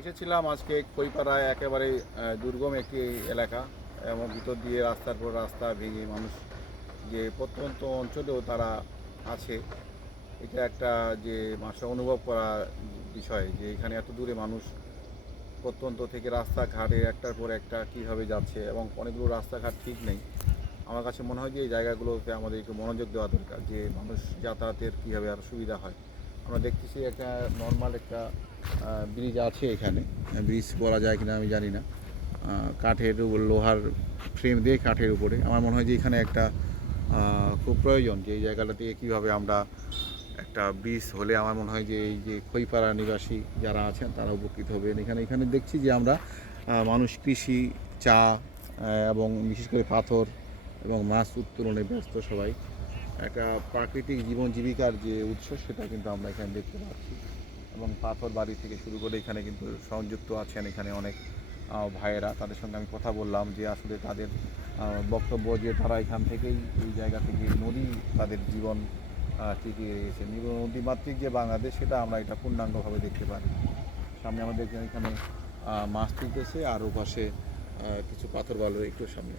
এসেছিলাম আজকে খইপাড়ায় একেবারে দুর্গম একটি এলাকা এবং ভিতর দিয়ে রাস্তার পর রাস্তা ভেঙে মানুষ যে প্রত্যন্ত অঞ্চলেও তারা আছে। এটা একটা যে মাসে অনুভব করা বিষয় যে এখানে এত দূরে মানুষ প্রত্যন্ত থেকে রাস্তাঘাটে একটার পর একটা কীভাবে যাচ্ছে এবং অনেকগুলো রাস্তাঘাট ঠিক নেই। আমার কাছে মনে হয় যে এই জায়গাগুলোতে আমাদের একটু মনোযোগ দেওয়া দরকার যে মানুষ যাতায়াতের কীভাবে আরও সুবিধা হয়। আমরা দেখতেছি একটা নর্মাল একটা ব্রিজ আছে এখানে। ব্রিজ বলা যায় কিনা আমি জানি না। কাঠের লোহার ফ্রেম দিয়ে কাঠের উপরে। আমার মনে হয় যে এখানে একটা খুব প্রয়োজন যে এই জায়গাটা দিয়ে কীভাবে আমরা একটা ব্রিজ হলে আমার মনে হয় যে এই যে খইপাড়া নিবাসী যারা আছেন, তারা উপকৃত হবেন। এখানে এখানে দেখছি যে আমরা মানুষ, কৃষি, চা এবং বিশেষ করে পাথর এবং মাছ উত্তোলনে ব্যস্ত সবাই। একটা প্রাকৃতিক জীবন জীবিকার যে উৎস, সেটা কিন্তু আমরা এখানে দেখতে পাচ্ছি। এবং পাথর বাড়ি থেকে শুরু করে এখানে কিন্তু সংযুক্ত আছেন এখানে অনেক ভাইয়েরা। তাদের সঙ্গে আমি কথা বললাম যে আসলে তাদের বক্তব্য যে তারা এখান থেকেই, এই জায়গা থেকে নদী তাদের জীবন টিকিয়ে রেখেছে। নদীমাতৃক যে বাংলাদেশ, সেটা আমরা এটা পূর্ণাঙ্গভাবে দেখতে পারি। সামনে আমাদের এখানে মাছ তুলতেছে আর ওপাশে কিছু পাথর বালু একটু সামনে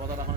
পাতা রাখানো